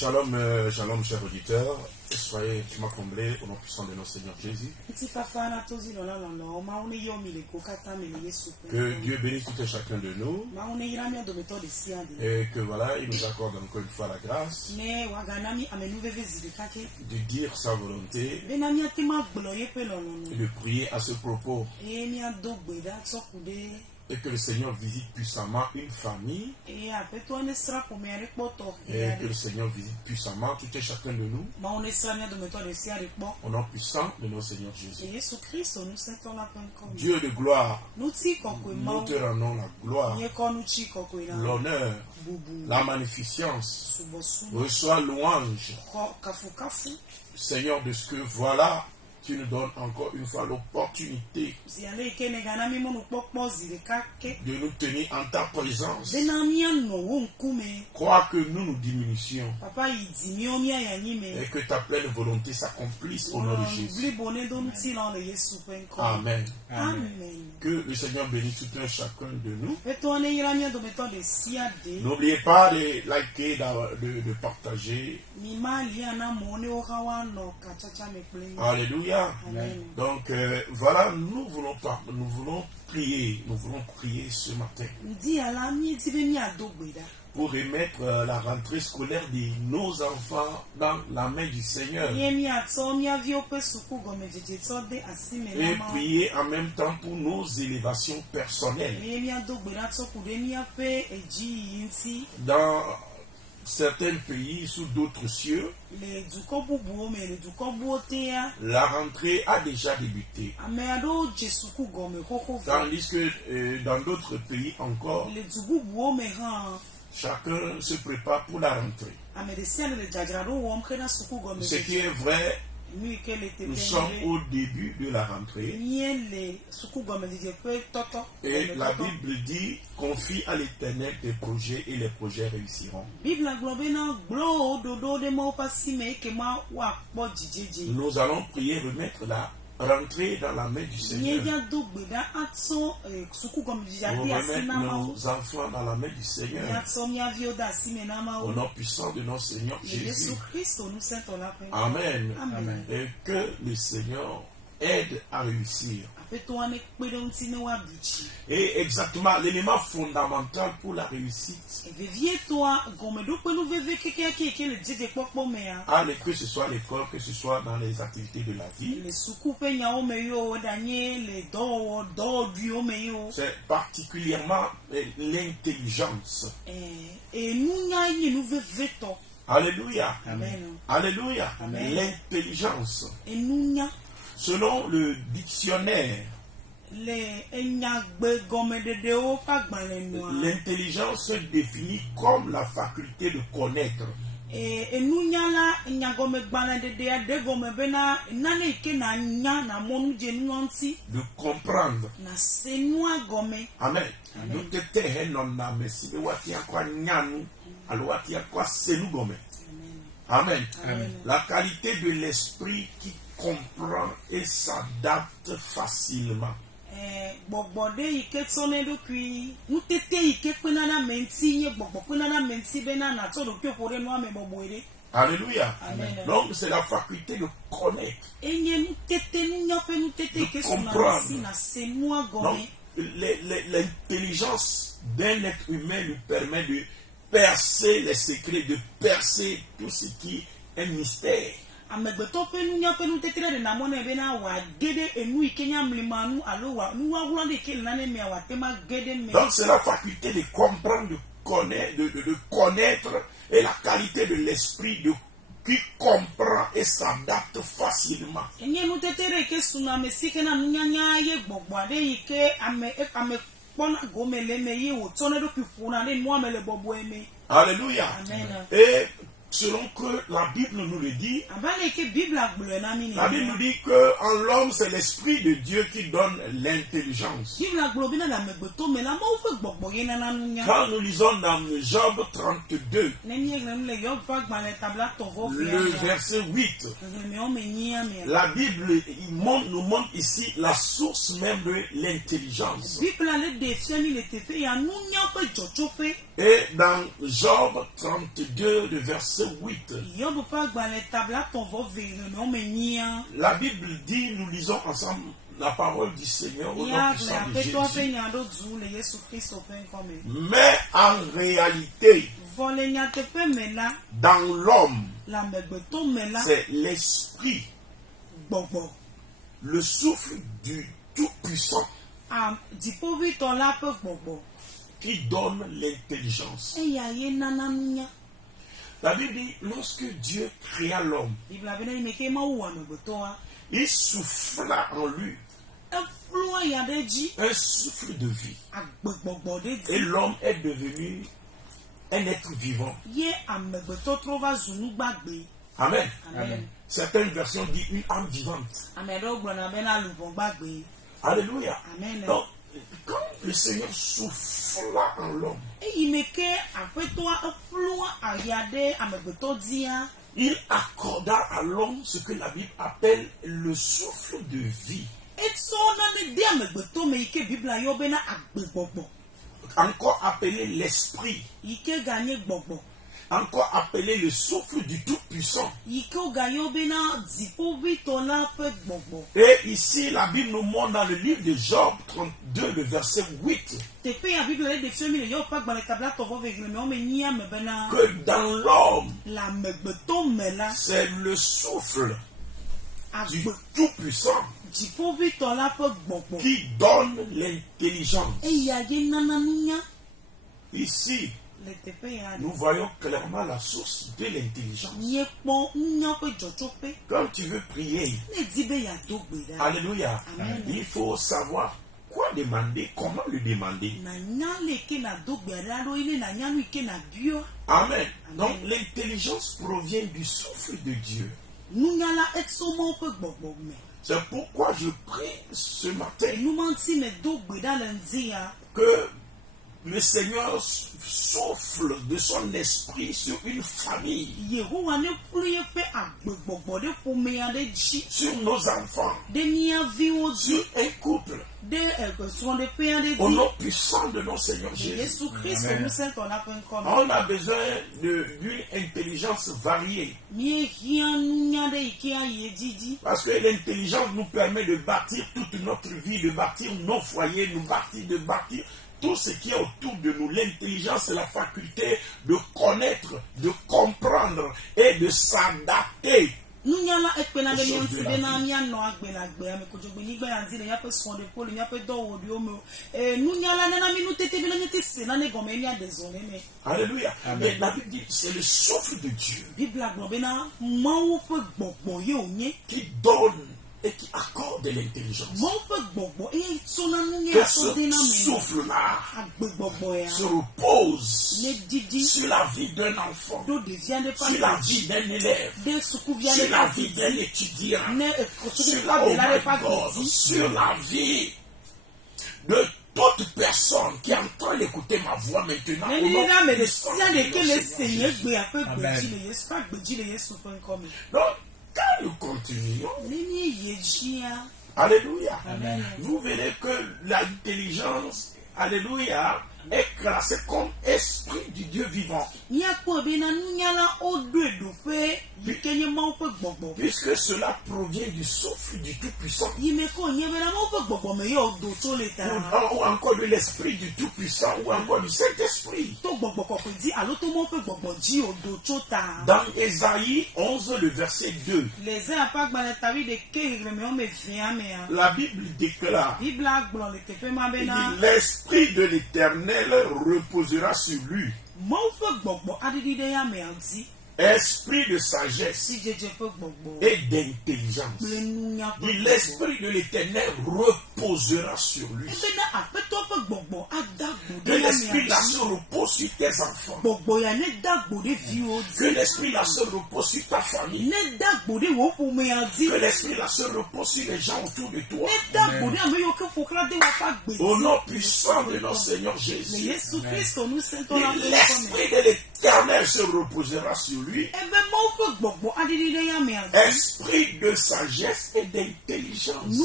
Shalom, shalom, chers auditeurs. Soyez intimement comblés au nom puissant de notre Seigneur Jésus. Que Dieu bénisse tout et chacun de nous. Et que voilà, il nous accorde encore une fois la grâce de dire sa volonté et de prier à ce propos. Et que le Seigneur visite puissamment une famille. Et que le Seigneur visite puissamment tout et chacun de nous. Au nom puissant de notre Seigneur Jésus. Dieu de gloire, nous te rendons la gloire, l'honneur, la magnificence. Reçois louange, Seigneur, de ce que voilà. Tu nous donnes encore une fois l'opportunité de nous tenir en ta présence. Crois que nous nous diminutions et que ta pleine volonté s'accomplisse au nom de Jésus. Amen. Amen. Que le Seigneur bénisse tout un chacun de nous. N'oubliez pas de liker, de partager. Alléluia. Amen. Donc voilà, nous voulons prier ce matin pour remettre la rentrée scolaire de nos enfants dans la main du Seigneur et prier en même temps pour nos élévations personnelles. Dans certains pays, sous d'autres cieux, la rentrée a déjà débuté. Tandis que dans d'autres pays encore, chacun se prépare pour la rentrée. Ce qui est vrai, nous sommes au début de la rentrée. Et la Bible dit, confie à l'Éternel tes projets et les projets réussiront. Nous allons prier, remettre la rentrée dans la main du Seigneur. Remettre nos enfants dans la main du Seigneur. Au nom puissant de notre Seigneur Jésus. Amen. Amen. Et que le Seigneur aide à réussir. Et exactement l'élément fondamental pour la réussite, que ce soit à l'école, que ce soit dans les activités de la vie, c'est particulièrement l'intelligence. Alléluia. Amen. Alléluia. L'intelligence. Selon le dictionnaire, l'intelligence se définit comme la faculté de connaître, de comprendre. Amen. Amen. Amen. La qualité de l'esprit qui comprend et s'adapte facilement. Alléluia. Amen. Donc c'est la faculté de connaître, de comprendre. Donc l'intelligence d'un être humain lui permet de percer les secrets, de percer tout ce qui est mystère. Donc c'est la faculté de comprendre, de connaître et la qualité de l'esprit qui comprend et s'adapte facilement. Alléluia. Amen. Et selon que la Bible nous le dit, la Bible nous dit qu'en l'homme, c'est l'Esprit de Dieu qui donne l'intelligence. Quand nous lisons dans Job 32, le verset 8, la Bible nous montre ici la source même de l'intelligence. Et dans Job 32, le verset verset 8. La Bible dit, nous lisons ensemble la parole du Seigneur au nom puissant de Jésus. Mais en réalité, dans l'homme, c'est l'esprit, le souffle du Tout-Puissant qui donne l'intelligence. La Bible dit, lorsque Dieu créa l'homme, il souffla en lui un souffle de vie. Et l'homme est devenu un être vivant. Amen. Amen. Certaines versions disent une âme vivante. Alléluia. Amen. Donc, quand le Seigneur souffla en l'homme, il accorda à l'homme ce que la Bible appelle le souffle de vie. Encore appelé l'esprit. Encore appelé le souffle du Tout-Puissant. Et ici, la Bible nous montre dans le livre de Job 32, le verset 8, que dans l'homme, c'est le souffle du Tout-Puissant qui donne l'intelligence. Ici, nous voyons clairement la source de l'intelligence. Quand tu veux prier, alléluia, il faut savoir quoi demander, comment le demander. Amen. Donc l'intelligence provient du souffle de Dieu. C'est pourquoi je prie ce matin que le Seigneur souffle de son esprit sur une famille, sur nos enfants, sur un couple, au nom puissant de notre Seigneur Jésus. On a besoin d'une intelligence variée. Parce que l'intelligence nous permet de bâtir toute notre vie, de bâtir nos foyers, de bâtir tout ce qui est autour de nous. L'intelligence, c'est la faculté de connaître, de comprendre et de s'adapter. Alléluia. Mais la Bible dit c'est le souffle de Dieu qui donne et qui accorde l'intelligence. Que ce souffle-là se repose sur la vie d'un enfant, sur la vie d'un élève, sur la vie d'un étudiant, sur la vie de toute personne qui est en train d'écouter ma voix maintenant. Donc, quand nous continuons, alléluia, amen, vous verrez que l'intelligence, alléluia, est classée comme esprit du Dieu vivant. Puisque cela provient du souffle du Tout-Puissant. Ou encore de l'esprit du Tout-Puissant, ou encore du Saint-Esprit. Dans Ésaïe 11, le verset 2, la Bible déclare, l'esprit de l'Éternel reposera sur lui. Esprit de sagesse et d'intelligence. L'esprit de l'Éternel reposera sur lui. Que l'esprit là se repose sur tes enfants. Que l'esprit là se repose sur ta famille. Que l'esprit là se repose sur les gens autour de toi. Au nom puissant de notre Seigneur Jésus. L'esprit de l'Éternel se reposera sur lui. Esprit de sagesse et d'intelligence.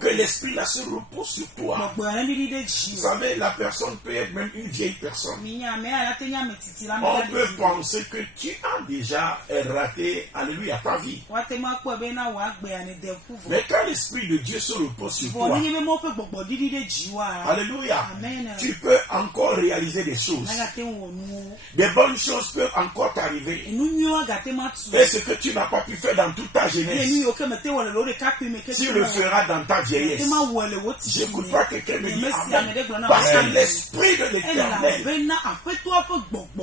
Que l'esprit là se repose sur toi. Vous savez, la personne peut être même une vieille personne. On peut penser que tu as déjà raté, alléluia, ta vie. Mais quand l'Esprit de Dieu se repose sur toi, alléluia, tu peux encore réaliser des choses. Des bonnes choses peuvent encore t'arriver. Et ce que tu n'as pas pu faire dans toute ta jeunesse, tu le feras dans ta vieillesse. J'écoute pas quelqu'un me dire amen. Parce que l'Esprit de l'Éternel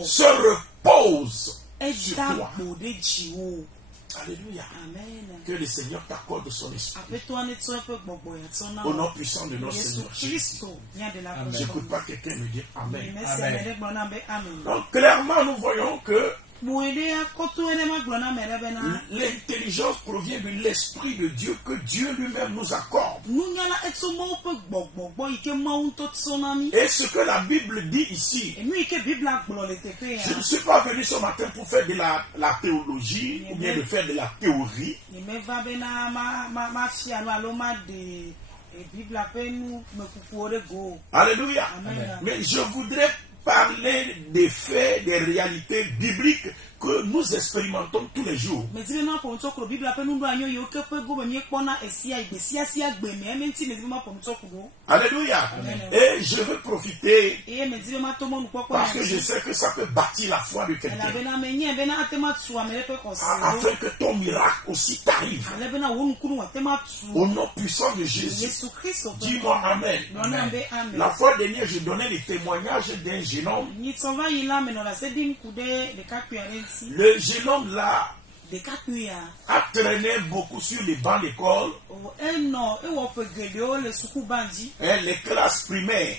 se repose sur toi. Alléluia. Amen. Que le Seigneur t'accorde son esprit. Au nom puissant de notre Seigneur Jésus. J'écoute pas quelqu'un me dire amen. Amen. Donc clairement nous voyons que l'intelligence provient de l'Esprit de Dieu que Dieu lui-même nous accorde. Et ce que la Bible dit ici, je ne suis pas venu ce matin pour faire de la théologie ou bien de faire de la théorie. Alléluia. Amen. Mais je voudrais parler des faits, des réalités bibliques que nous expérimentons tous les jours. Alléluia. Et je veux profiter parce que je sais que ça peut bâtir la foi de quelqu'un. Afin que ton miracle aussi t'arrive. Au nom puissant de Jésus. Dis-moi amen. La fois dernière, je donnais les témoignages d'un jeune homme. Le jeune homme là a traîné beaucoup sur les bancs d'école. Les classes primaires.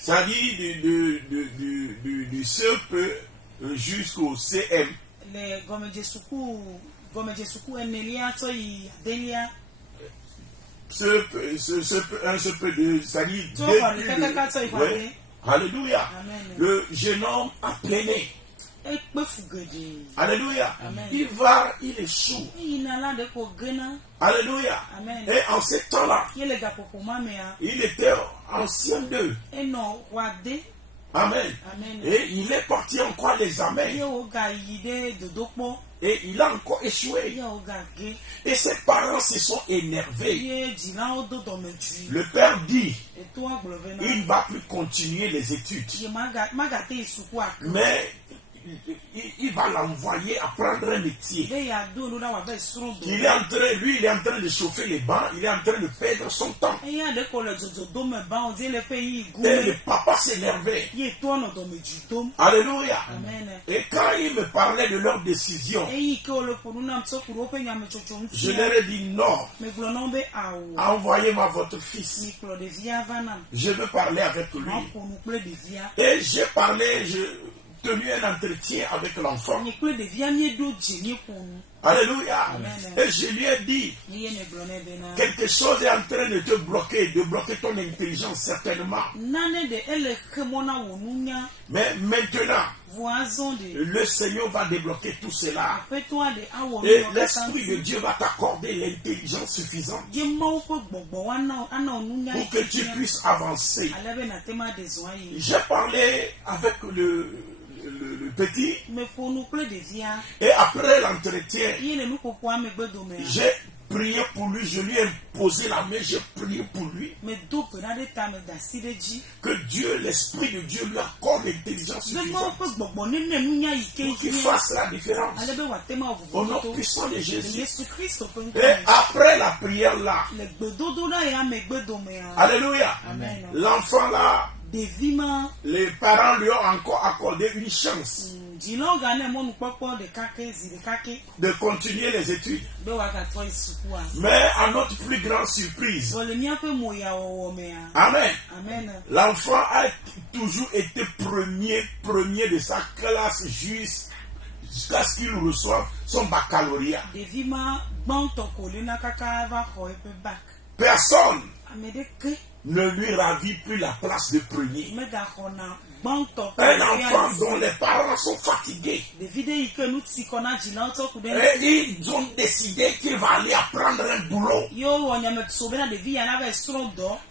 C'est-à-dire du CEP jusqu'au CM. Alléluia. Le jeune homme a plaigné. Alléluia. Il est sourd. Alléluia. Et en ce temps-là, il était ancien d'eux. Amen. Et il est parti encore l'examen. Et il a encore échoué. Et ses parents se sont énervés. Le père dit, il ne va plus continuer les études. Mais il va l'envoyer à prendre un métier. Il est en train de chauffer les bancs, il est en train de perdre son temps. Et le papa s'énervait. Alléluia. Amen. Et quand il me parlait de leur décision, je leur ai dit non. Envoyez-moi votre fils. Je veux parler avec lui. Et j'ai parlé, tenu un entretien avec l'enfant. Alléluia. Amen. Et je lui ai dit, quelque chose est en train de te bloquer, de bloquer ton intelligence certainement. Mais maintenant, le Seigneur va débloquer tout cela. Et l'Esprit de Dieu va t'accorder l'intelligence suffisante pour que tu puisses avancer. J'ai parlé avec le petit. Et après l'entretien, j'ai prié pour lui, je lui ai posé la main, j'ai prié pour lui. Que Dieu, l'Esprit de Dieu lui accorde l'intelligence suffisante pour qu'il fasse la différence. Au nom puissant de Jésus. Et après la prière là, alléluia, l'enfant là, les parents lui ont encore accordé une chance de continuer les études. Mais à notre plus grande surprise, amen, l'enfant a toujours été premier de sa classe jusqu'à ce qu'il reçoive son baccalauréat. Personne ne lui ravit plus la place de premier. Un enfant dont les parents sont fatigués. Et ils ont décidé qu'il va aller apprendre un boulot.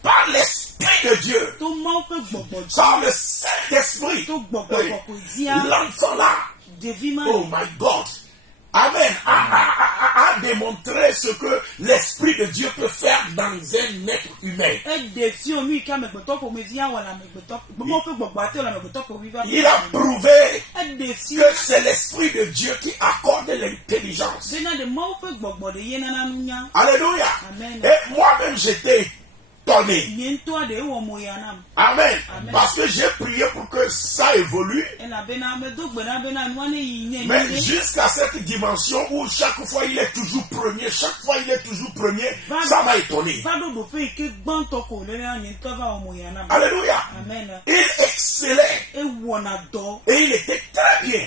Par l'Esprit de Dieu, par le Saint-Esprit, l'enfant là, oh my God, Amen, a démontré ce que l'Esprit de Dieu peut faire dans un être humain. Il a prouvé que c'est l'Esprit de Dieu qui accorde l'intelligence. Alléluia. Et moi-même j'étais étonné. Amen. Parce que j'ai prié pour que ça évolue. Mais jusqu'à cette dimension où chaque fois il est toujours premier, ça m'a étonné. Alléluia. Il excellait. Et il était très bien.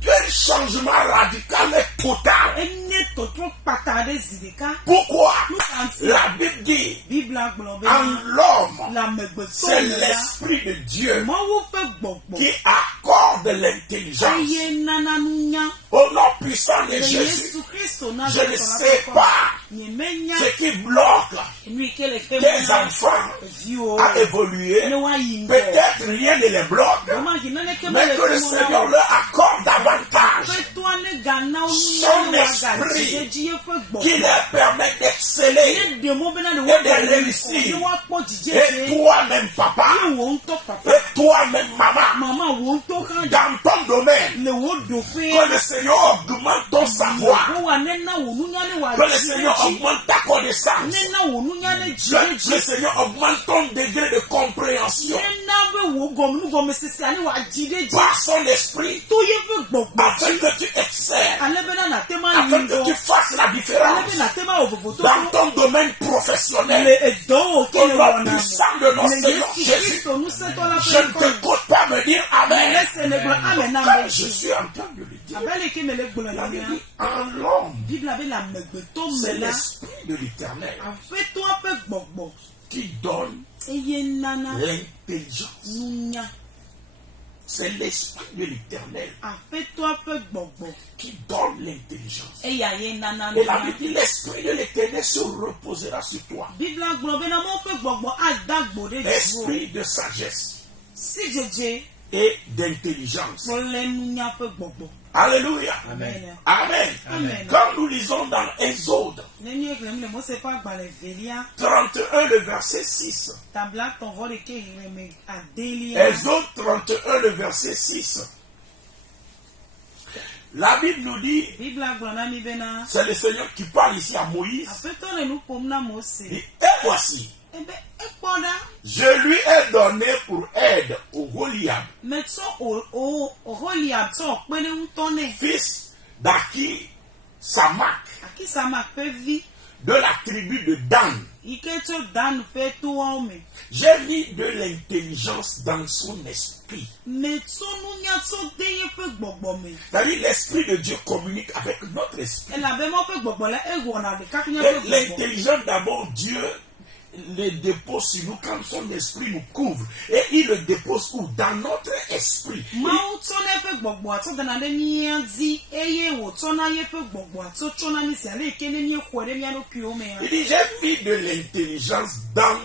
Quel changement radical et total. Pourquoi? La Bible dit en l'homme, c'est l'Esprit de Dieu qui accorde l'intelligence. Au nom puissant de Jésus, je ne sais pas ce qui bloque tes enfants à évoluer. Peut-être rien ne les bloque, mais que le Seigneur leur accorde davantage son esprit qui leur permet d'exceller et de réussir. Et toi-même, papa, et toi-même, maman, dans ton domaine, que le Seigneur augmente ton savoir, que le Seigneur augmente ta connaissance, que le Seigneur augmente ton degré de compréhension par son esprit, afin que tu excelles, afin que tu fasses la différence dans ton domaine professionnel. Au nom puissant de notre Seigneur Jésus, je ne t'écoute pas me dire Amen. Quand je suis en train de le dire, la Bible dit en l'homme, c'est l'Esprit de l'Éternel qui donne l'intelligence. C'est l'Esprit de l'Éternel qui donne l'intelligence. Et la Bible dit l'Esprit de l'Éternel se reposera sur toi. Esprit de sagesse et d'intelligence. Alléluia. Amen. Amen. Amen. Quand nous lisons dans Exode 31, le verset 6. Exode 31, le verset 6. La Bible nous dit, c'est le Seigneur qui parle ici à Moïse. Et voici, je lui ai donné pour aide Oholiab, fils d'Aki Samak, de la tribu de Dan. J'ai mis de l'intelligence dans son esprit. C'est-à-dire l'Esprit de Dieu communique avec notre esprit. Et l'intelligence d'abord, Dieu le dépose sur nous quand son esprit nous couvre. Et il le dépose où? Dans notre esprit. Il dit, j'ai mis de l'intelligence dans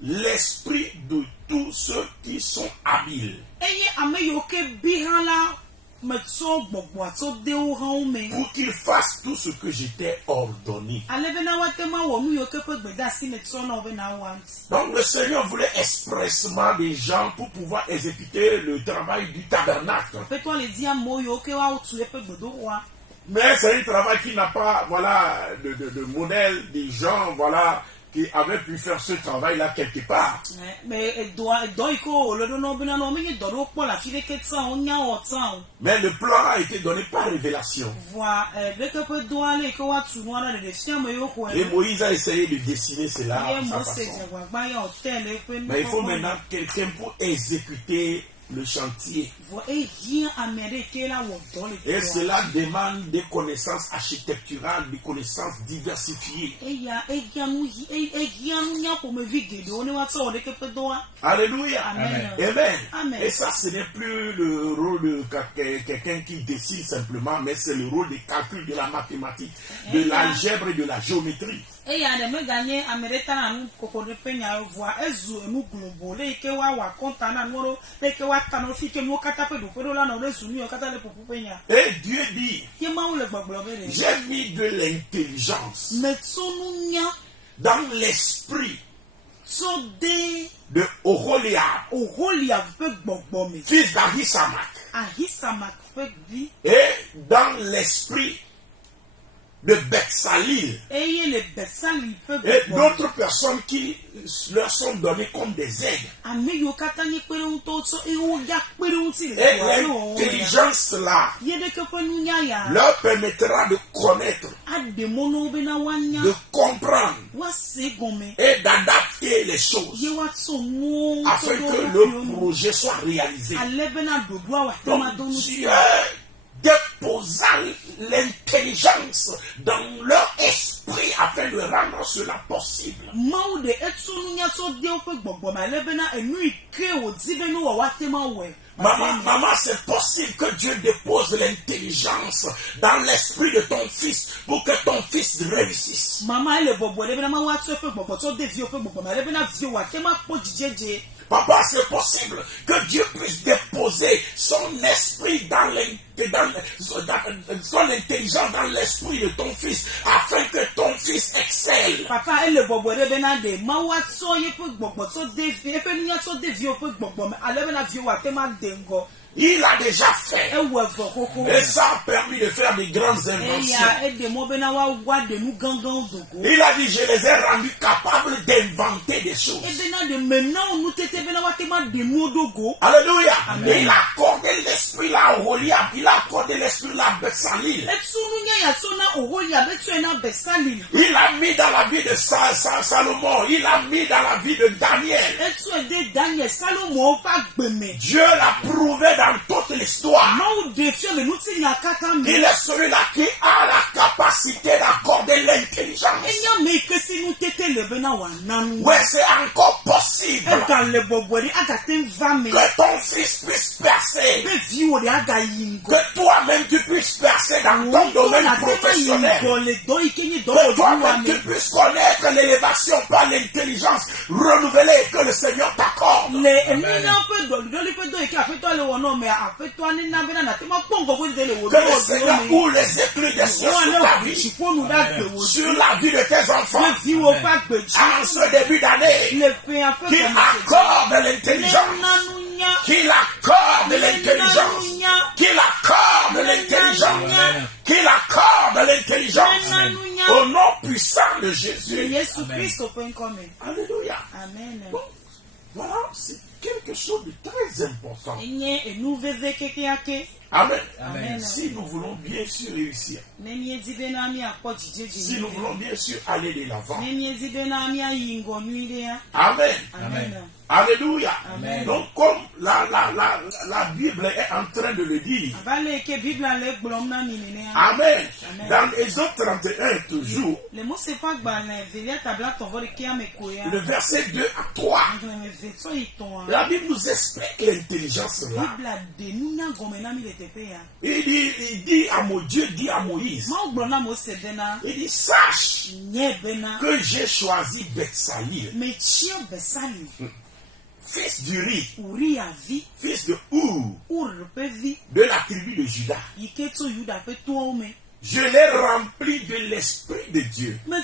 l'esprit de tous ceux qui sont habiles. Pour qu'ils fassent tout ce que j'étais ordonné. Donc le Seigneur voulait expressément des gens pour pouvoir exécuter le travail du tabernacle. Mais c'est un travail qui n'a pas, voilà, de modèle des gens, voilà, qui avaient pu faire ce travail-là quelque part. Mais le plan a été donné par révélation. Et Moïse a essayé de dessiner cela à sa façon. Mais il faut maintenant quelqu'un pour exécuter le chantier. Et cela demande des connaissances architecturales, des connaissances diversifiées. Alléluia. Amen. Amen. Amen. Et ça, ce n'est plus le rôle de quelqu'un qui dessine simplement, mais c'est le rôle des calculs de la mathématique, de l'algèbre et de la géométrie. Et y a des mecs gagnés américains à nous, coco de peigna, voix, ezu, et nous globaux, les kewa, contana, noro, les kewa, tanofi, que nous catapé, nous pouvons là, nous soumis au catapé pour peigna. Et Dieu dit, j'ai mis de l'intelligence dans l'esprit de Oholiab, fils d'Ahisamak, et dans l'esprit de Betsalil et d'autres personnes qui leur sont données comme des aides. Et l'intelligence là leur permettra de connaître, de comprendre et d'adapter les choses afin que le projet soit réalisé. Donc Dieu déposant l'intelligence dans leur esprit afin de rendre cela possible. Maman, c'est possible que Dieu dépose l'intelligence dans l'esprit de ton fils pour que ton fils réussisse. Papa, c'est possible que Dieu puisse déposer son esprit son intelligence dans l'esprit de ton fils afin que ton fils excelle. Papa, il a déjà fait. Et ça a permis de faire des grandes inventions. Il a dit, je les ai rendus capables d'inventer des choses. Alléluia. Il a accordé l'esprit là à Oholiab. Il a accordé l'esprit là à Betsalil. Il a mis dans la vie de Salomon. Il a mis dans la vie de Daniel. Dieu l'a prouvé dans toute l'histoire. Il est celui-là qui a la capacité d'accorder l'intelligence. Ouais, c'est encore possible que ton fils puisse percer, que toi-même tu puisses percer dans ton domaine professionnel, que toi-même tu puisses connaître l'élévation par l'intelligence renouvelée que le Seigneur t'accorde. Que le Seigneur ouvre les écluses des cieux sur ta vie, sur la vie de tes enfants, en ce début d'année, qu'il accorde l'intelligence, qu'il accorde l'intelligence, qu'il accorde l'intelligence, qu'il accorde l'intelligence, au nom puissant de Jésus. Alléluia. Bon, voilà, c'est quelque chose de très important. Amen. Amen. Si nous voulons bien sûr réussir, si nous voulons bien sûr aller de l'avant, Amen. Amen. Alléluia. Amen. Donc comme la Bible est en train de le dire, Amen. Dans Exode 31 toujours, le verset 2 à 3, la Bible nous explique l'intelligence là. Il dit à mon Dieu, dit à Moïse, il dit, sache que j'ai choisi Betsalil, fils d'Uri, fils de Our, de la tribu de Juda. Je l'ai rempli de l'Esprit de Dieu. Le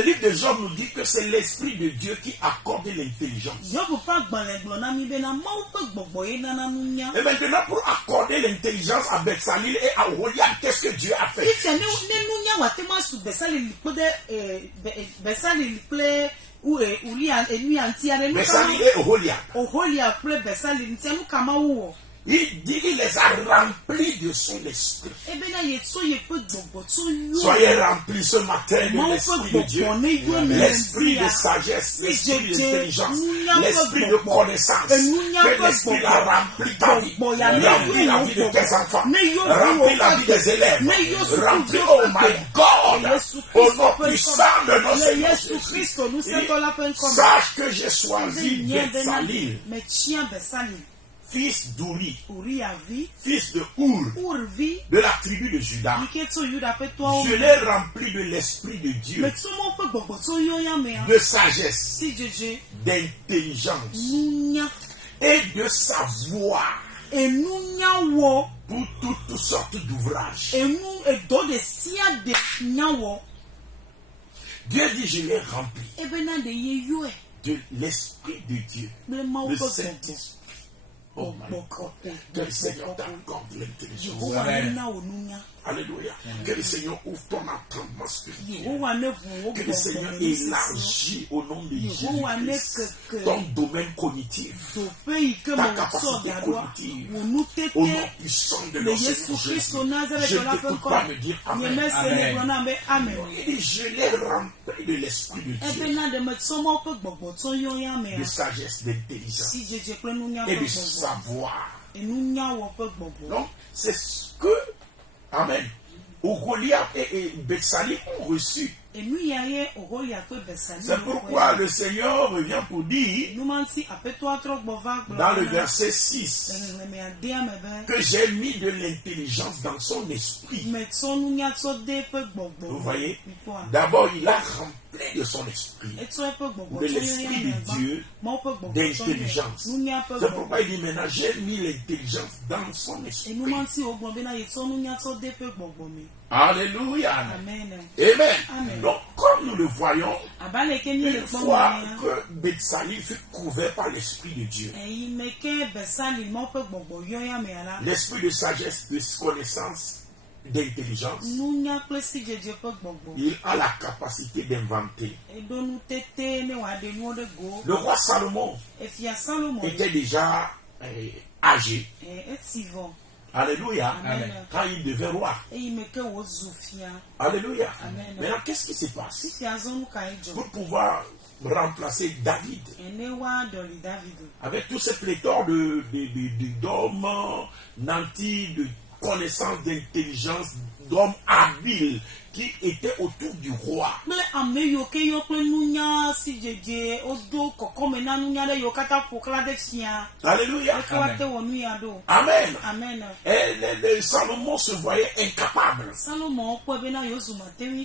livre de Job nous dit que c'est l'Esprit de Dieu qui accorde l'intelligence. Et maintenant, pour accorder l'intelligence à Betsalil et à Oholiab, qu'est-ce que Dieu a fait? Betsalil et Oholiab. Il dit qu'il les a remplis de son esprit. Soyez remplis ce matin de l'esprit de Dieu. L'esprit de sagesse, l'esprit d'intelligence, l'esprit de connaissance. Que l'esprit a rempli ta vie. Remplis la vie de tes enfants. Remplis la vie des élèves. Remplis, oh my God, au nom puissant de notre Seigneur Jésus. Sache que j'ai choisi Betsalil, fils d'Uri, Uriavi, fils de Our, Urvi, de la tribu de Juda. Je l'ai rempli de l'Esprit de Dieu, de sagesse, d'intelligence et de savoir pour toutes sortes d'ouvrages. Dieu dit, je l'ai rempli de l'Esprit de Dieu, le Saint-Esprit. Oh my God. Que le Seigneur t'accorde l'intelligence. Alléluia. Que le Seigneur ouvre ton entendement spirituel. Que le Seigneur élargit au nom de Jésus-Christ ton domaine cognitif, ta capacité cognitive. Au nom puissant de notre Seigneur Jésus. Je ne t'écoute pas me dire Amen. Amen. Il dit, je l'ai rempli de l'Esprit de Dieu, de sagesse, d'intelligence et de savoir. Donc, c'est ce que, Amen, Oholiab et Bethsalie ont reçu. C'est pourquoi le Seigneur revient pour dire, dans le verset 6, que j'ai mis de l'intelligence dans son esprit. Vous voyez, d'abord il a rempli de son esprit, de l'esprit de Dieu, d'intelligence. C'est pourquoi il dit maintenant, j'ai mis l'intelligence dans son esprit. Alléluia. Amen. Amen. Donc, comme nous le voyons, une fois que Bethsalie fut couvert par l'Esprit de Dieu, l'esprit de sagesse, de connaissance, d'intelligence, il a la capacité d'inventer. Le roi Salomon était déjà âgé. Alléluia. Amen. Quand il devint roi. Alléluia. Amen. Maintenant, qu'est-ce qui se passe pour pouvoir remplacer David avec tout ce pléthore d'hommes nantis, de connaissances, d'intelligence, d'hommes habiles qui étaient autour du roi. Alléluia. Amen. Amen. Et Salomon se voyait incapable.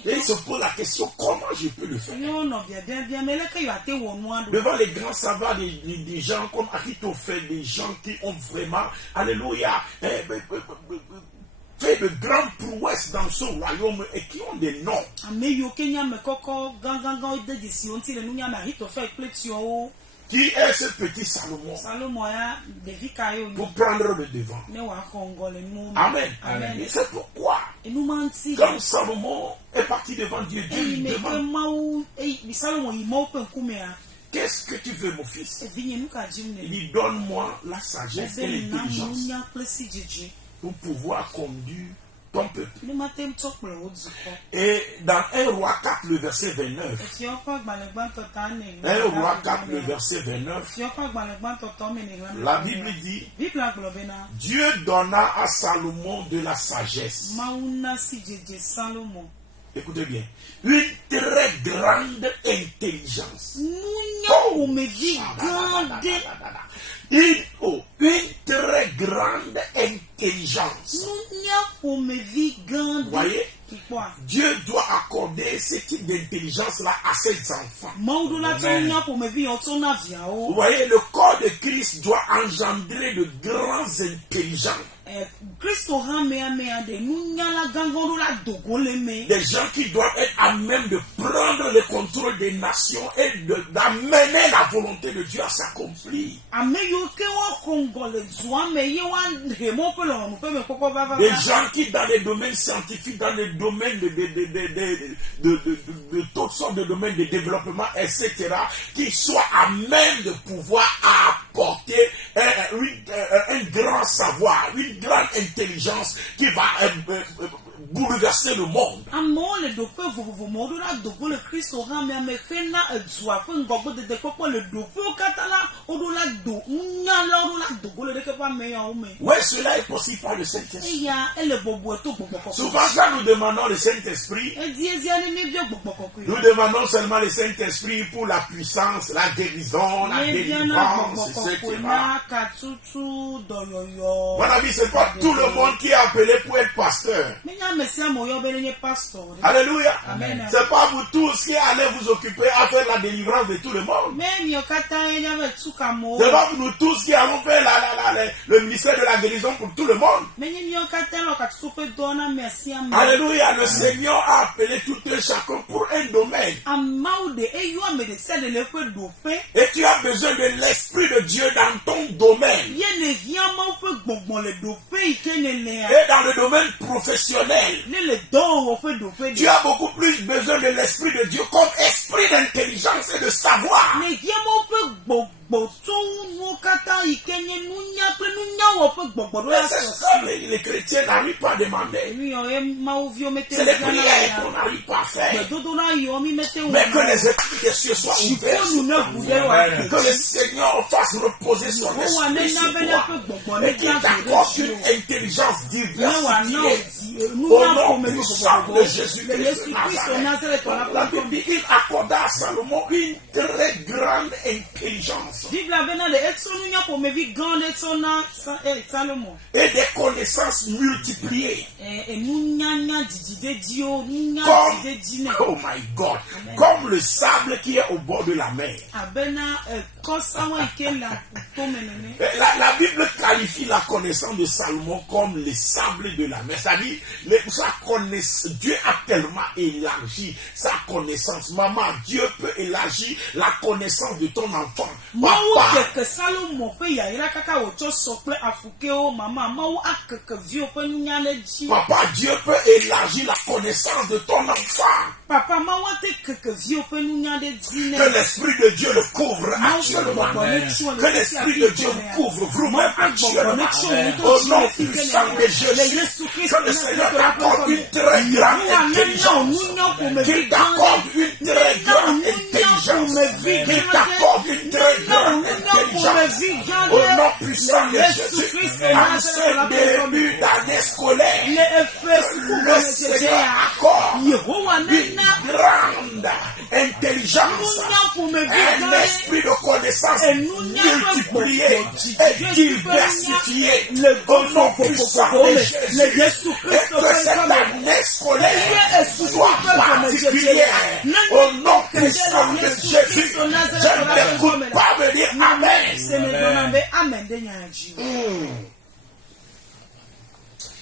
Et il se pose la question, comment je peux le faire? Devant les grands savants, des gens comme Achitophel, des gens qui ont vraiment, alléluia, fait de grandes prouesses dans ce royaume et qui ont des noms. Qui est ce petit Salomon pour prendre le devant? Amen. Amen. Et c'est pourquoi, quand Salomon est parti devant Dieu, Dieu lui demande, qu'est-ce que tu veux, mon fils? Il dit, donne-moi la sagesse et l'intelligence pour pouvoir conduire ton peuple. Et dans 1 Roi 4, le verset 29, 1 Roi 4, le verset 29, la Bible dit, Dieu donna à Salomon de la sagesse. Écoutez bien, une très grande intelligence. Une très grande intelligence. Vous voyez, Dieu doit accorder ce type d'intelligence-là à ses enfants. Vous voyez, le corps de Christ doit engendrer de grands intelligents. Des gens qui doivent être à même de prendre le contrôle des nations et d'amener la volonté de Dieu à s'accomplir. Des gens qui dans les domaines scientifiques, dans les domaines de toutes sortes de domaines de développement, etc., qui soient à même de pouvoir apporter un grand savoir, une grande intelligence qui va bouleverser le monde. Ouais, cela est possible par le Saint-Esprit. Souvent, quand nous demandons le Saint-Esprit, nous demandons seulement le Saint-Esprit pour la puissance, la guérison, la délivrance, etc. Mon ami, ce n'est pas tout le monde qui est appelé pour être pasteur. Alléluia. Ce n'est pas vous tous qui allez vous occuper à faire la délivrance de tout le monde. Ce n'est pas nous tous qui allons faire le ministère de la guérison pour tout le monde. Alléluia. Le Seigneur a appelé tout un chacun pour un domaine. Et tu as besoin de l'Esprit de Dieu dans ton domaine. Et dans le domaine professionnel, tu as beaucoup plus besoin de l'Esprit de Dieu comme esprit d'intelligence et de savoir. Les chrétiens n'arrivent pas à demander. C'est les prières qu'on n'arrive pas à faire. Mais que les esprits des cieux soient ouverts. Que le Seigneur fasse reposer son esprit sur toi. Et qu'il t'accorde une intelligence diversifiée. Au nom puissant de Jésus-Christ de Nazareth. La Bible dit qu'il accorda à Salomon une très grande intelligence. Et des connaissances multipliées. Oh my God. Comme le sable qui est au bord de la mer. La Bible qualifie la connaissance de Salomon comme les sables de la mer. C'est-à-dire, Dieu a tellement élargi sa connaissance. Maman, Dieu peut élargir la connaissance de ton enfant. Papa Dieu peut élargir la connaissance de ton enfant. Que l'Esprit de Dieu le couvre actuellement. Que l'Esprit de Dieu le couvre vous-même actuellement. Au nom puissant de Jésus. Que le Seigneur t'accorde une très grande intelligence. Qu'il t'accorde une très grande intelligence. Qu'il t'accorde une très grande intelligence. Au nom puissant de Jésus. En ce début d'année scolaire, le Seigneur accorde une grande intelligence, un esprit de connaissance multiplié et diversifié. Au nom puissant de Jésus. Et que cette année scolaire soit particulière. Au nom puissant de Jésus. Je ne t'écoute pas me dire Amen.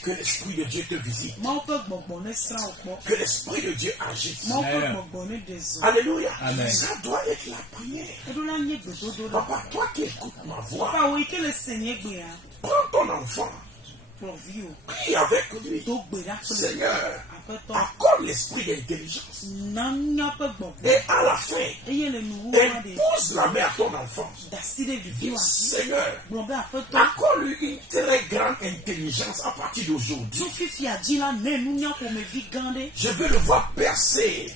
Que l'Esprit de Dieu te visite. Que l'Esprit de Dieu agisse. Alléluia. Amen. Ça doit être la prière. Papa, toi qui écoutes ma voix, prends ton enfant. Prie avec lui. Seigneur, accorde l'esprit d'intelligence. Et à la fin, impose la main à ton enfant. Seigneur, accorde-lui une très grande intelligence à partir d'aujourd'hui. Je veux le voir percer,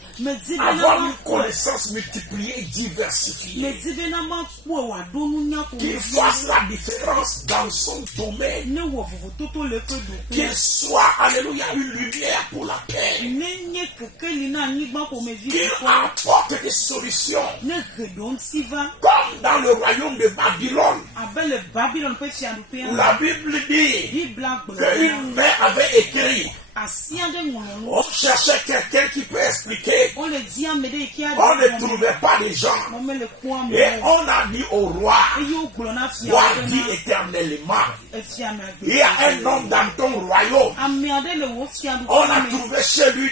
avoir une connaissance multipliée et diversifiée. Qu'il fasse la différence dans son domaine. Qu'il soit, alléluia, une lumière pour la paix. Qu'il apporte des solutions. Comme dans le royaume de Babylone. Où la Bible dit qu'une mère avait écrit. On cherchait quelqu'un qui peut expliquer. On ne trouvait pas les gens. Et on a dit au roi, roi dit éternellement, il y a un homme dans ton royaume. On a trouvé chez lui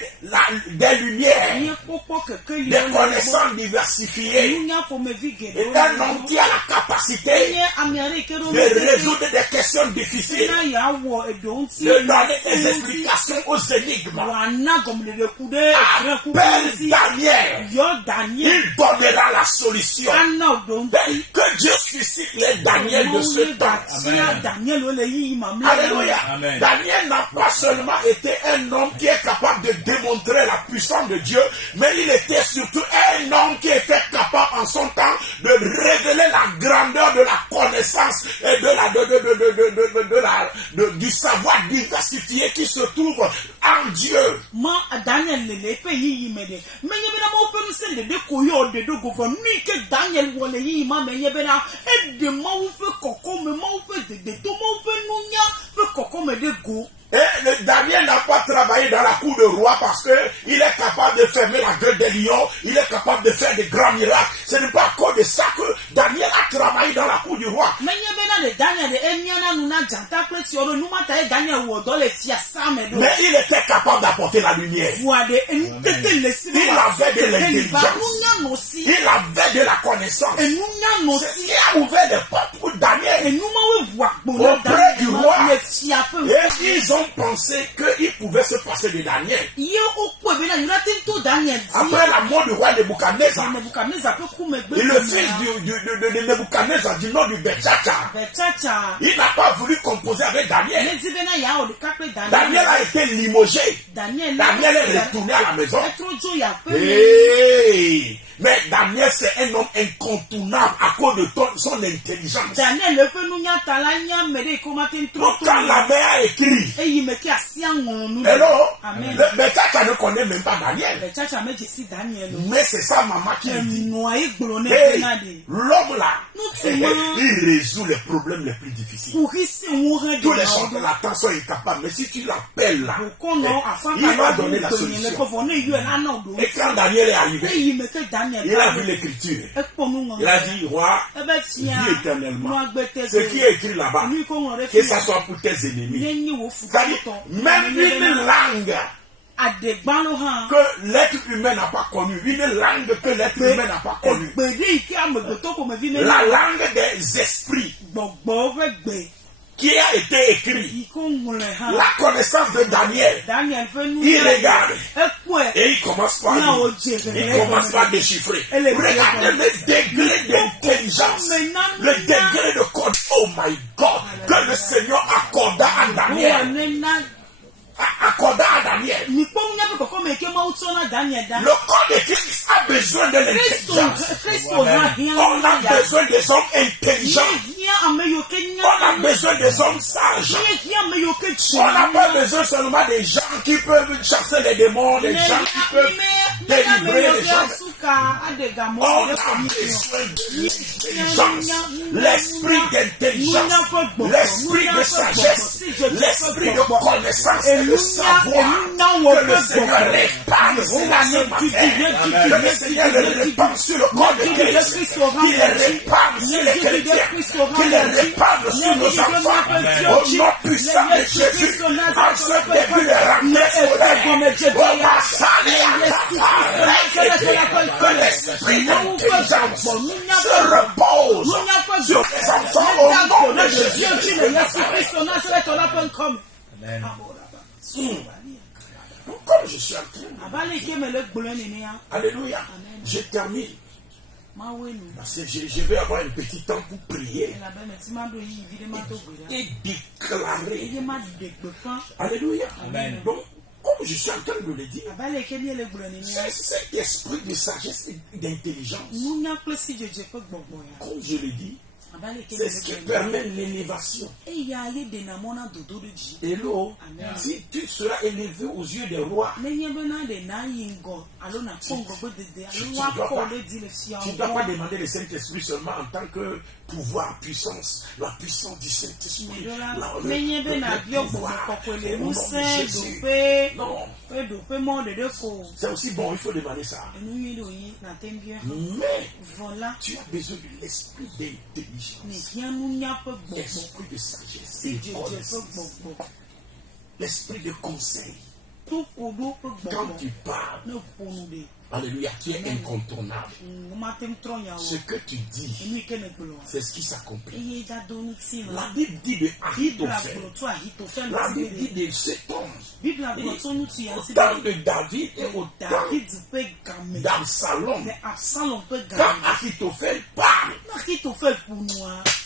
des lumières, des connaissances diversifiées. Et un homme qui a la capacité de résoudre des questions difficiles, de donner des explications passer aux énigmes. Appelle Daniel. Il donnera la solution. Que Dieu suscite les Daniel de ce temps. Alléluia. Daniel n'a pas seulement été un homme qui est capable de démontrer la puissance de Dieu, mais il était surtout un homme qui était capable en son temps de révéler la grandeur de la connaissance et du savoir diversifié qui se trouve en Dieu. Et Daniel n'a pas travaillé dans la cour de roi parce qu'il est capable de fermer la gueule des lions, il est capable de faire des grands miracles. Ce n'est pas à cause de ça que Daniel a travaillé dans la cour du roi. Mais il était capable d'apporter la lumière. Il avait de l'intelligence. Il avait de la connaissance. C'est ce qui a ouvert des portes pour Daniel auprès du roi. Et ils ont pensé qu'il pouvait se passer de Daniel. Après la mort du roi Nebuchadnezzar, et le fils de Nebuchadnezzar du nom du Betchacha, il n'a pas voulu composer avec Daniel. Daniel a été limogé. Daniel est retourné à la maison. Hey! Mais Daniel, c'est un homme incontournable à cause de son intelligence. Donc, quand la mère a écrit, le Betchacha ne connaît même pas Daniel. Mais c'est sa maman qui lui dit. Hey, l'homme là, il résout les problèmes les plus difficiles. Tous les gens de la tension sont incapables. Mais si tu l'appelles là, il va donner la solution. Et quand Daniel est arrivé, il a vu l'écriture. Il a dit, roi, vis éternellement. Ce qui est écrit là-bas, que ça soit pour tes ennemis. C'est-à-dire, même une langue que l'être humain n'a pas connue, une langue que l'être humain n'a pas connue, la langue des esprits qui a été écrit, la connaissance de Daniel, il regarde et il commence par déchiffrer. Regardez le degré d'intelligence, le degré de code. Oh my God, que le Seigneur accorda à Daniel. Le corps de Christ a besoin de l'intelligence. On a besoin des hommes intelligents. On a besoin des hommes sages. On n'a pas besoin seulement des gens qui peuvent chasser les démons, des gens qui peuvent délivrer les gens. On a besoin de l'intelligence, l'esprit d'intelligence, l'esprit de sagesse, l'esprit de connaissance et de savoir. Que le Seigneur répande cela ce matin. Que le Seigneur le répande sur le corps de Christ. Qu'il le répande sur les chrétiens. Qu'il le répande sur nos enfants. Au nom puissant de Jésus. En ce début de rentrée scolaire. On va salir que l'esprit d'intelligence se repose sur les enfants au nom de Jésus. Amen. Comme je suis en train. Alléluia. Je termine. Parce que je vais avoir un petit temps pour prier et déclarer. Alléluia. Amen. Donc, comme je suis en train de le dire, c'est cet esprit de sagesse et d'intelligence. Comme je le dis, c'est ce qui permet l'élévation. Hello, si tu seras élevé aux yeux des rois, tu ne dois pas demander le Saint-Esprit seulement en tant que pouvoir, puissance, la puissance du Saint-Esprit. Non. C'est aussi bon, il faut demander ça. Mais tu as besoin de l'esprit d'intelligence. L'esprit de sagesse, l'esprit de conseil. Quand tu parles, alléluia, tu es incontournable. Ce que tu dis, c'est ce qui s'accomplit. La Bible dit de Ahitophel. La Bible dit de cet homme. Au temps de David et au temps d'Absalom. Quand Ahitophel parle,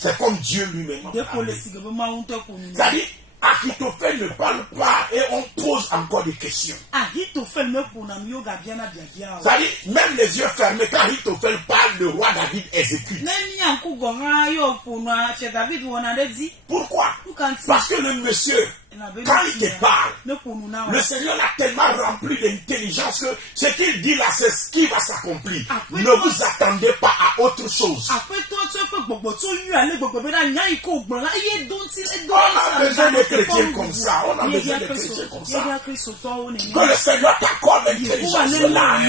c'est comme Dieu lui-même. C'est-à-dire, Ahitophel ne parle pas et on pose encore des questions. C'est-à-dire, même les yeux fermés, quand Ahitophel parle, le roi David exécute. Pourquoi? Parce que le monsieur, quand il te parle, le Seigneur l'a tellement rempli d'intelligence que ce qu'il dit là, c'est ce qui va s'accomplir. Ne vous attendez pas à autre chose. On a besoin de chrétiens comme ça. On a besoin de chrétiens comme ça. Que le Seigneur t'accorde l'intelligence là.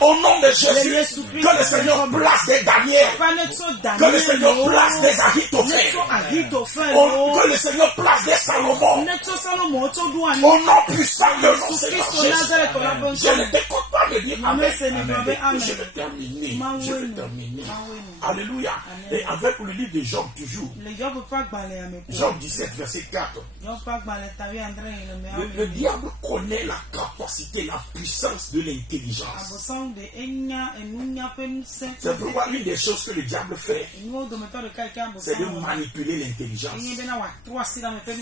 Au nom de Jésus, que le Seigneur place des Daniel. Que le Seigneur place des Ahitophel. Que le Seigneur place des Salomon. Au nom puissant de notre Seigneur Jésus. Je ne t'écoute pas me dire Amen. Je vais terminer. Alléluia. Et avec le livre de Job toujours. Job 17, verset 4. Le diable connaît la capacité, la puissance de l'intelligence. C'est pourquoi l'une des choses que le diable fait, c'est de manipuler l'intelligence.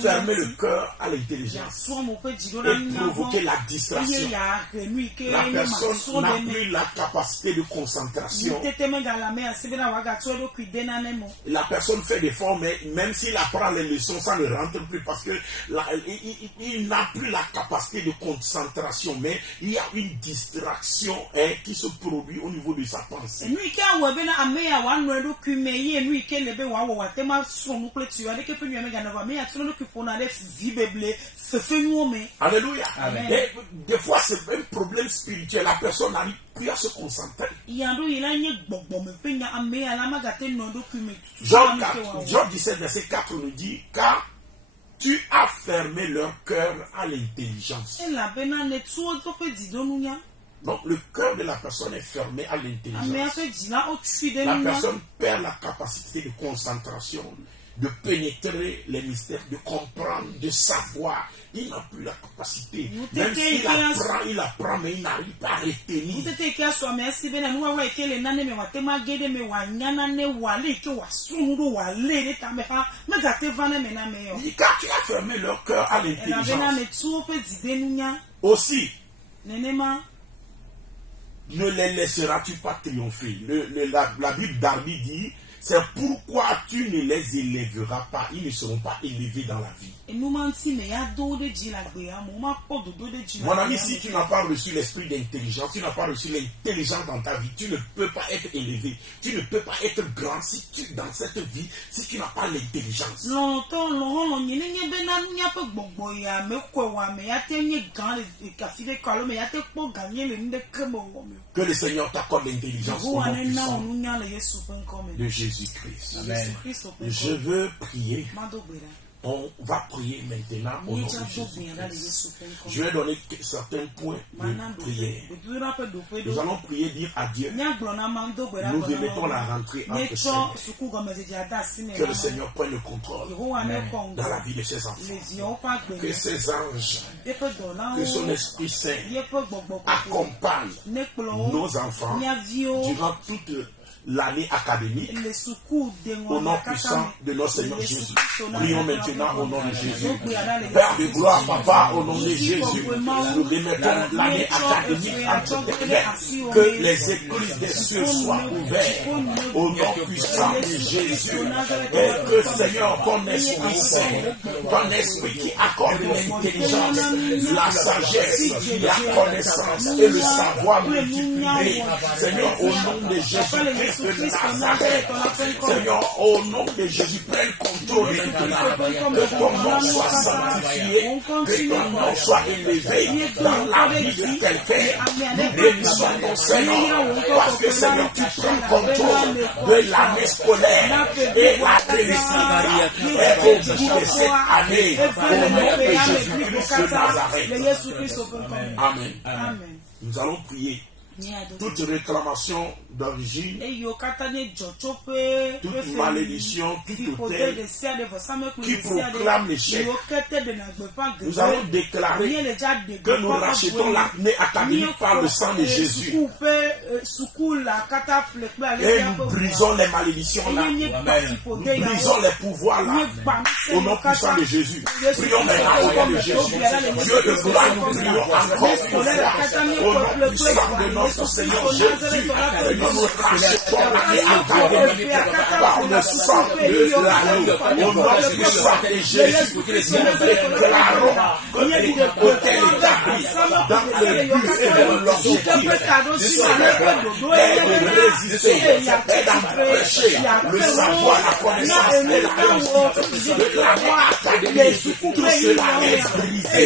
Fermer le cœur à l'intelligence et provoquer la distraction. La personne n'a plus la capacité de concentration. La personne fait des efforts, mais même s'il apprend les leçons, ça ne rentre plus parce que il n'a plus la capacité de concentration, mais il y a une distraction qui se produit au niveau de sa pensée. Alléluia. Et des fois, c'est un problème spirituel. La personne n'arrive plus à se concentrer. Job 17, verset 4 nous dit, car tu as fermé leur cœur à l'intelligence. Donc le cœur de la personne est fermé à l'intelligence. La personne perd la capacité de concentration, de pénétrer les mystères, de comprendre, de savoir. Il n'a plus la capacité. Même s'il apprend, mais il n'arrive pas à retenir. Car tu as fermé leur cœur à l'intelligence. Aussi, ne les laisseras-tu pas triompher. La Bible d'Arby dit, c'est pourquoi tu ne les élèveras pas. Ils ne seront pas élevés dans la vie. Mon ami, si tu n'as pas reçu l'esprit d'intelligence, tu n'as pas reçu l'intelligence dans ta vie, tu ne peux pas être élevé. Tu ne peux pas être grand dans cette vie si tu n'as pas l'intelligence. Que le Seigneur t'accorde l'intelligence au nom puissant de Jésus-Christ. Je veux prier. On va prier maintenant au nom de Jésus-Christ. Je vais donner certains points de prière. Nous allons prier, dire à Dieu. Nous remettons la rentrée entre ses mains. Que le Seigneur prenne le contrôle dans la vie de ses enfants. Que ses anges, que son Esprit Saint accompagne nos enfants durant toute l'année académique, au nom puissant de notre Seigneur Jésus. Prions maintenant au nom de Jésus. Père de gloire, Papa, au nom de Jésus, nous remettons l'année académique entre tes mains. Que les églises des cieux soient ouvertes au nom puissant de Jésus. Et que, Seigneur, ton esprit qui accorde l'intelligence, la sagesse, la connaissance et le savoir multiplié, Seigneur, au nom de Jésus-Christ, de Nazareth. Seigneur, au nom de Jésus, prends le contrôle maintenant. Que ton nom soit sanctifié, que ton nom soit élevé dans la vie de quelqu'un. Nous bénissons ton Seigneur, parce que Seigneur, tu prends contrôle de l'année scolaire et la réussite est au bout de cette année. Au nom de Jésus-Christ de Nazareth. Amen. Nous allons prier. Toute réclamation d'origine, toute malédiction, tout autel qui proclame l'échec, nous allons déclarer que nous rachetons l'année académique par le sang de Jésus. Et nous brisons les malédictions là. Nous brisons les pouvoirs là. Au nom puissant de Jésus. Prions maintenant au nom de Jésus. Dieu de gloire, nous prions encore une fois. Au nom puissant de notre Seigneur Jésus. Nous rachetons l'année académique par le sang de l'agneau. Au nom puissant de Jésus. Nous déclarons que tout hôtel établi dans le but et de l'objectif du Seigneur est de résister et d'empêcher le savoir, la connaissance et la réussite de l'année académique. Tout cela est brisé.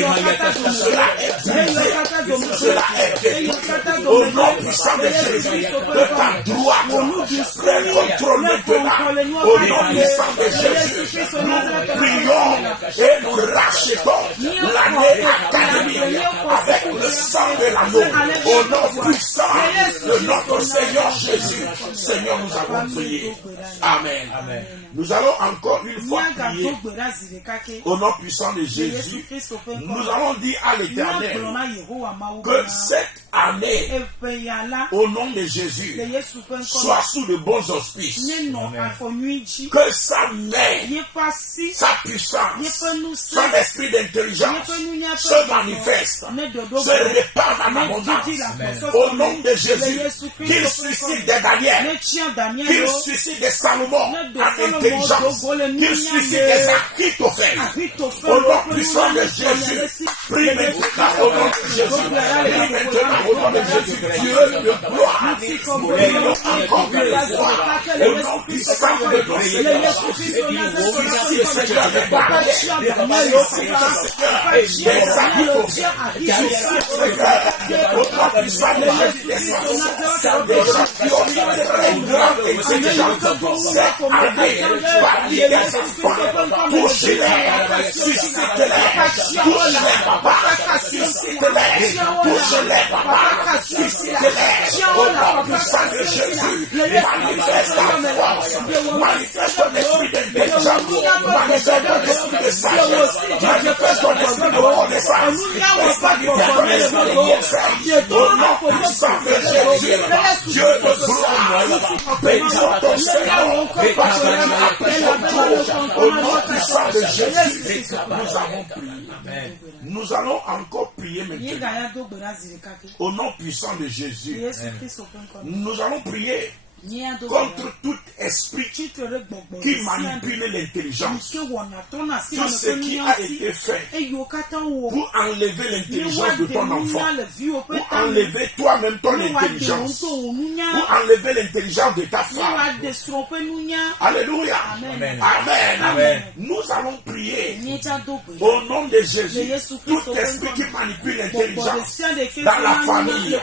Tout cela est brisé. Tout cela est détruit. Au nom puissant de Jésus, que ta droite prenne contrôle maintenant. Au nom puissant de Jésus, nous prions et nous rachetons l'année académique avec le sang de l'agneau. Au nom puissant de notre Seigneur Jésus. Seigneur, nous avons prié. Amen. Nous allons encore une fois prier au nom puissant de Jésus. Nous allons dire à l'Éternel que cette année, au nom de Jésus, soit sous de bons auspices. Que sa main, sa puissance, son esprit d'intelligence se manifeste, se répande en abondance. Au nom de Jésus, qu'il suscite des Daniel, qu'il suscite des Salomon en intelligence, qu'il suscite des Achitophel. Au nom puissant de Jésus, prie maintenant au nom de Jésus, prie maintenant au nom de Jésus, Dieu de gloire, prions encore une fois, au nom puissant de notre Seigneur, suscite Seigneur des barrières, suscite Seigneur des Achitophel, suscite Seigneur, au nom puissant de Jésus, des gens qui ont une grande intelligence, cette année, parmi des enfants, touchez-les, suscitez-les, touchez-les, papa, suscitez-les, touchez-les, papa, suscitez-les, au nom puissant de Jésus, manifeste ta force, manifeste ton esprit d'intelligence, manifeste ton esprit de sagesse, manifeste ton esprit de connaissance, manifeste ton esprit de conseil, au nom puissant de Jésus, Dieu de gloire, bénissons ton Seigneur, parce que tu as pris ton tour, au nom puissant de Jésus, nous avons prié. Nous allons encore prier maintenant. Au nom puissant de Jésus, nous allons prier contre tout esprit qui manipule l'intelligence. Tout ce qui a été fait pour enlever l'intelligence de ton enfant, pour enlever toi-même ton intelligence, pour enlever l'intelligence de ta femme. Alléluia. Amen. Nous allons prier au nom de Jésus. Tout esprit qui manipule l'intelligence dans la famille,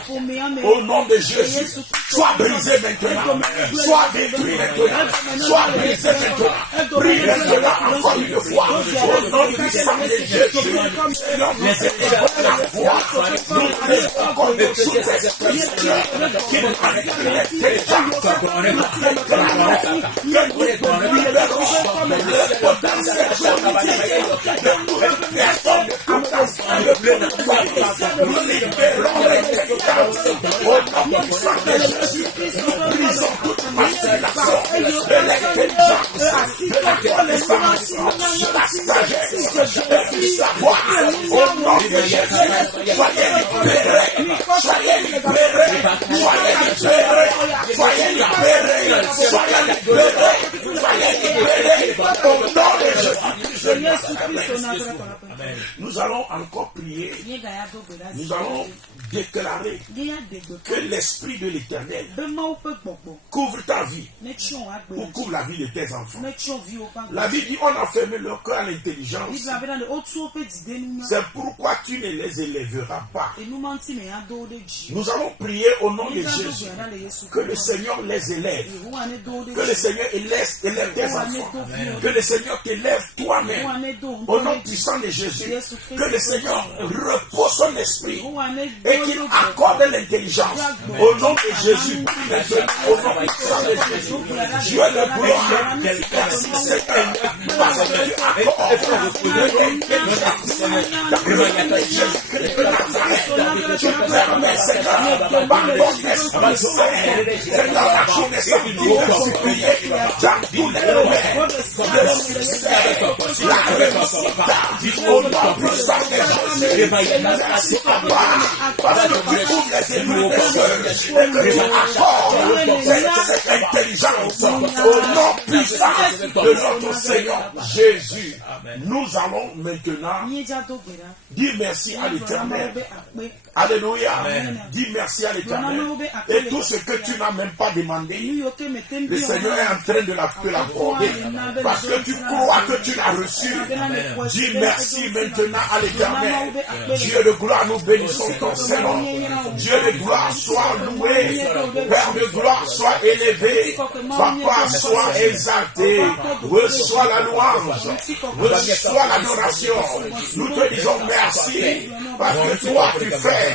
au nom de Jésus, soit brisé maintenant. Soit détruit maintenant, soit brisé maintenant, prie maintenant encore une fois, au nom puissant de Jésus, nous la foi, nous prions contre tout esprit qui manipule l'intelligence, nous déclarons que nous libérons le potentiel de toute personne de compassion, nous libérons l'intelligence, au nom puissant de Jésus, nous brisons toute manipulation de l'intelligence, de la connaissance, de la sagesse, du savoir, au nom de Jésus, soyez libérés, soyez libérés, soyez libérés, soyez libérés, soyez libérés, soyez libérés, au nom de Jésus. Nous allons encore prier. Nous allons déclarer que l'Esprit de l'Éternel couvre ta vie ou couvre la vie de tes enfants. La vie dit on a fermé leur cœur à l'intelligence. C'est pourquoi tu ne les élèveras pas. Nous allons prier au nom de Jésus que le Seigneur les élève, que le Seigneur élève tes enfants, que le Seigneur t'élève toi-même au nom puissant de Jésus, que le Seigneur repose son esprit et qu'il accorde l'intelligence au nom de Jésus, au nom puissant de Jésus. Dieu le gloire, merci Seigneur, parce que tu accordes Jésus-Christ de Nazareth. Tu permets Seigneur, par ton esprit Saint, Seigneur, agir des sentiments suppliés dans tous les domaines, le ministère, la réussite, au nom puissant de Jésus. Merci Papa, parce que tu ouvres les yeux des cieux et que tu accordes cette intelligence au nom puissant de notre Seigneur Jésus. Nous allons maintenant dire merci à l'Éternel. Alléluia. Dis merci à l'Éternel. Et tout ce que tu n'as même pas demandé, le Seigneur est en train de te l'accorder. Parce que tu crois que tu l'as reçu. Dis merci maintenant à l'Éternel. Dieu de gloire, nous bénissons ton Seigneur. Dieu de gloire, sois loué. Père de gloire, sois élevé. Papa, sois exalté. Reçois la louange. Reçois l'adoration. Nous te disons merci. Parce que toi, tu fais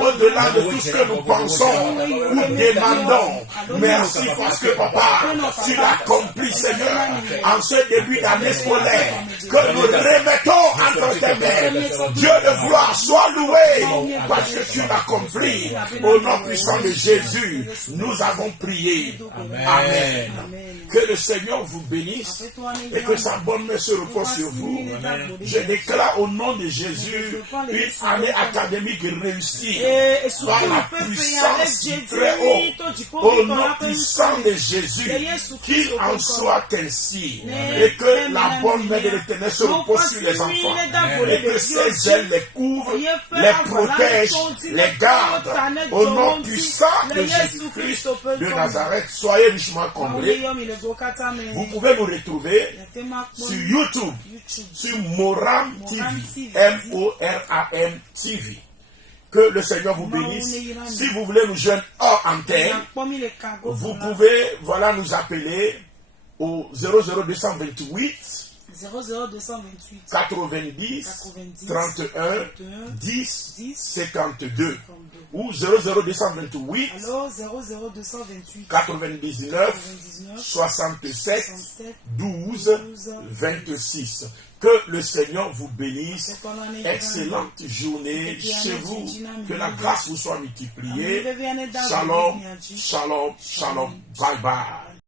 au-delà de tout ce que nous pensons ou demandons. Merci parce que Papa, tu l'accomplis Seigneur en ce début d'année scolaire que nous remettons entre tes mains. Dieu de gloire, sois loué parce que tu l'accomplis. Au nom puissant de Jésus, nous avons prié. Amen. Que le Seigneur vous bénisse et que sa bonne main se repose sur vous. Je déclare au nom de Jésus une année académique réussie par la puissance du très haut. Au nom puissant de Jésus, qu'il en soit ainsi et que la bonne main de l'Éternel se repose sur les enfants et que ses ailes les couvrent, les protègent, les gardent. Au nom puissant de Jésus-Christ de Nazareth, soyez richement comblés. Vous pouvez nous retrouver sur YouTube, sur Moram TV, M-O-R-A-M TV. Que le Seigneur vous bénisse. Si vous voulez nous joindre hors antenne, vous pouvez nous appeler au 00228 90 31 10 52 ou 00228 99 67 12 26. Que le Seigneur vous bénisse. Excellente journée chez vous. Que la grâce vous soit multipliée. Shalom, shalom, shalom. Bye bye.